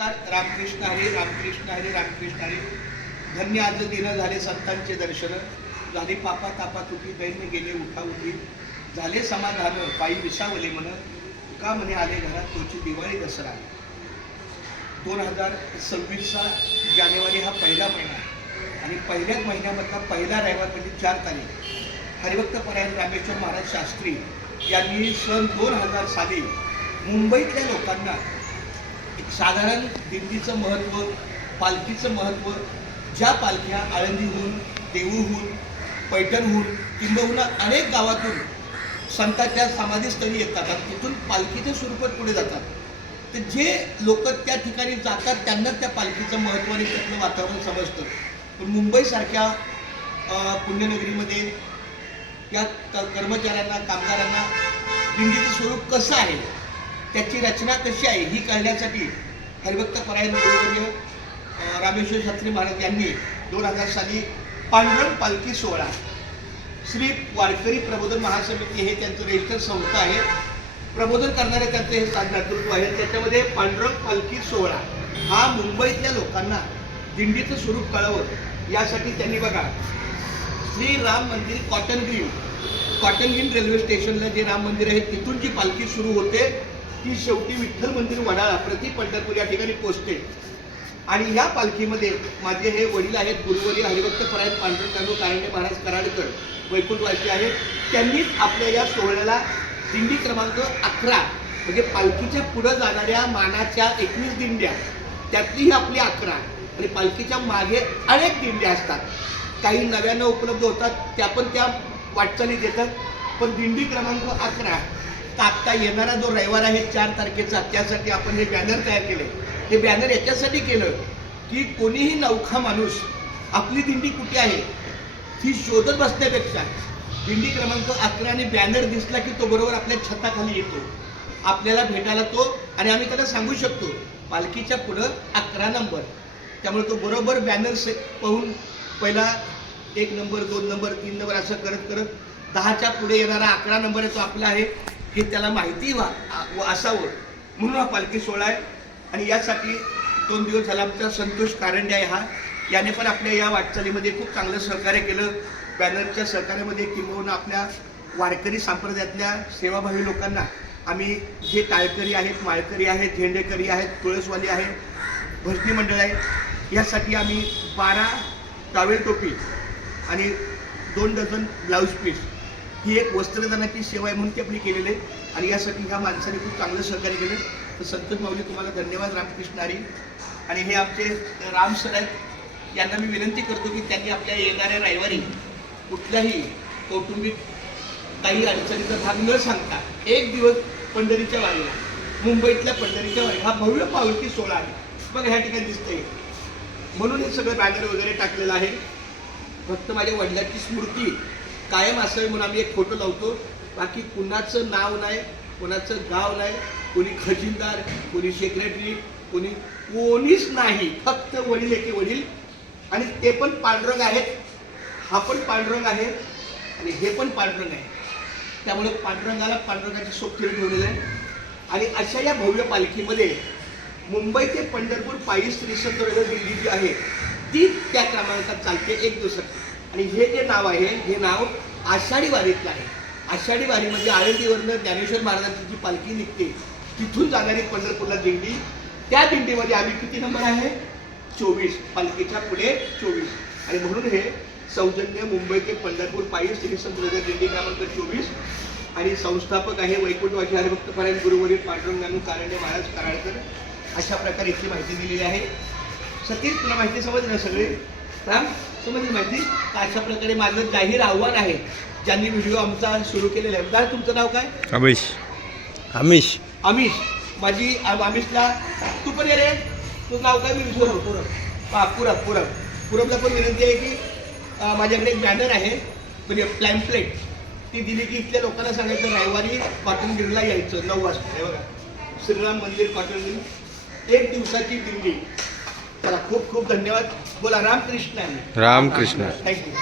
रामकृष्ण हरी रामकृष्ण हरी रामकृष्ण हरी. धन्य आज दिन झाले संतांचे दर्शन, झाले पापा तापा तुटी दैन्य गेले उठा उठी, झाले समाधान पायी विसावले मन, का म्हणे आले घरात तोची दिवाळी दसरा. 2026 जानेवारी हा पहिला महिना आणि पहिल्याच महिन्यामधला पहिला रविवार म्हणजे 4 तारीख हरिभक्त परायण रामेश्वर महाराज शास्त्री यांनी सन 2000 साली मुंबईतल्या लोकांना एक साधारण दिंडीचं महत्त्व, पालखीचं महत्त्व, ज्या पालख्या आळंदीहून, देऊळहून, पैठणहून किंबहुना अनेक गावातून संतांच्या समाधीस्थळी येतात आणि तिथून पालखीच्या स्वरूपात पुढे जातात, तर जे लोक त्या ठिकाणी जातात त्यांना त्या पालखीचं महत्त्व आणि त्यातलं वातावरण समजतं. पण मुंबईसारख्या पुण्यनगरीमध्ये या कर्मचाऱ्यांना, कामगारांना दिंडीचं स्वरूप कसं आहे, त्याची रचना कशी आहे ही कळण्यासाठी हरिभक्त परायण गुरुवर्य रामेश्वर शास्त्री महाराज यांनी 2000 साली पांडुरंग पालखी सोहळा, श्री वारकरी प्रबोधन महासमिती हे त्यांचं रजिस्टर संस्था आहे, प्रबोधन करणारे त्यांचं हे नेतृत्व आहे. त्याच्यामध्ये पांडुरंग पालखी सोहळा हा मुंबईतल्या लोकांना दिंडीचं स्वरूप कळावं यासाठी त्यांनी बघा श्री राम मंदिर कॉटन ग्रीन रेल्वे स्टेशनला जे राम मंदिर आहे तिथून जी पालखी सुरू होते ती शेवटी विठ्ठल मंदिर वडाळा प्रति पंढरपूर या ठिकाणी पोहोचते. आणि या पालखीमध्ये माझे हे वडील आहेत गुरुवर्य हरिभक्त परायण पांडुरंग कारंडे महाराज कराडकर वैकुंठवासी आहेत. त्यांनीच आपल्या या सोहळ्याला दिंडी क्रमांक 11 म्हणजे पालखीच्या पुढे जाणाऱ्या मानाच्या 21 दिंड्या त्यातली ही आपली 11 आणि पालखीच्या मागे अनेक दिंड्या असतात, काही नव्यानं उपलब्ध होतात त्या पण त्या वाटचालीत येतात. पण दिंडी क्रमांक 11 आता येणारा जो रविवार आहे 4 तारखेचा त्यासाठी आपण हे बॅनर तयार केले. हे बॅनर याच्यासाठी केलं की कोणीही नवखा माणूस आपली दिंडी कुठे आहे ही शोधत बसण्यापेक्षा दिंडी क्रमांक 11 आणि बॅनर दिसला की तो बरोबर आपल्या छताखाली येतो, आपल्याला भेटायला तो, आणि आम्ही त्याला सांगू शकतो पालखीच्या पुढं 11 नंबर. त्यामुळे तो बरोबर बॅनर पाहून पहिला 1 नंबर 2 नंबर 3 नंबर असं करत करत 10च्या पुढे येणारा 11 नंबर आहे तो आपला आहे हे त्याला माहिती असावं म्हणून हा पालखी सोहळा आहे. आणि यासाठी 2 दिवस झाला आमचा संतोष कारंडे आहे हा, याने पण आपल्या या वाटचालीमध्ये खूप चांगलं सहकार्य केलं. बॅनरच्या सहकार्यामध्ये किंबहुना आपल्या वारकरी संप्रदायातल्या सेवाभावी लोकांना आम्ही जे टाळकरी आहेत, माळकरी आहेत, झेंडेकरी आहेत, तुळसवाली आहेत, भजनी मंडळ आहे, यासाठी आम्ही 12 टॉवेल टोपी आणि 2 डझन ब्लाऊज पीस ही एक वस्त्रदानाची सेवा आहे म्हणून ती आपली केलेली आहे. आणि यासाठी ह्या माणसाने खूप चांगलं सहकार्य केलं. तर संतोष माऊली तुम्हाला धन्यवाद. रामकृष्ण हरी. आणि हे आमचे राम सर आहेत, यांना मी विनंती करतो की त्यांनी आपल्या येणाऱ्या रविवारी कुठल्याही कौटुंबिक काही अडचणीचा भाग न सांगता 1 दिवस पंढरीच्या वारीला, मुंबईतल्या पंढरीच्या वारी हा भव्य पालखी सोहळा आहे बघा ह्या ठिकाणी दिसतंय म्हणून हे सगळं बॅनर वगैरे टाकलेलं आहे. फक्त माझ्या वडिलांची स्मृती कायम असावी म्हणून आम्ही एक फोटो लावतो. बाकी कुणाचं नाव नाही, कोणाचं गाव नाही, कोणी खजिनदार, कोणी सेक्रेटरी, कोणीच नाही, फक्त वडील एके वडील. आणि ते पण पांडुरंग आहेत, हा पण पांडुरंग आहे आणि हे पण पांडुरंग आहे. त्यामुळे पांडुरंगाला पांडुरंगाची सोबती ठेवलेलं आहे. आणि अशा या भव्य पालखीमध्ये मुंबई ते पंढरपूर पायी श्री संत दिंडी जी आहे ती त्या क्रमांकात चालते 1 दिवसात. आणि हे जे नाव आहे हे नाव आषाढी वारीतलं आहे. आषाढी वारी म्हणजे आळंदीवरनं ज्ञानेश्वर महाराजांची जी पालखी निघते तिथून जाणारी पंढरपूरला दिंडी, त्या दिंडीमध्ये आम्ही किती नंबर आहे 24, पालखीच्या पुढे 24. आणि म्हणून हे सौजन्य मुंबई ते पंढरपूर पायी श्री संत दिंडी क्रमांक 24. आणि संस्थापक आहे वैकुंठवासी हरिभक्त परायण गुरुवर्य पांडुरंग कारंडे महाराज कराडकर. अशा प्रकारे इथली माहिती दिलेली आहे. सतीश तुला माहिती समजलं सगळे? राम समजली माहिती? अशा प्रकारे माझं जाहीर आव्हान आहे ज्यांनी व्हिडिओ आमचा सुरू केलेला आहे. दादा तुमचं नाव काय? आमिष. माझी आमिषला तू पण ये रे, तुझं नाव काय? मी पूरबला पण विनंती आहे की माझ्याकडे एक बॅनर आहे म्हणजे प्लॅम्पलेट ती दिली की इथल्या लोकांना सांगायचं रविवारी कॉटन गिरला यायचं 9 वाजता. हे बघा श्रीराम मंदिर कॉटन गिर 1 दिवसाची दिंडी. चला खूप खूप धन्यवाद. बोला रामकृष्ण. रामकृष्ण. थँक्यू.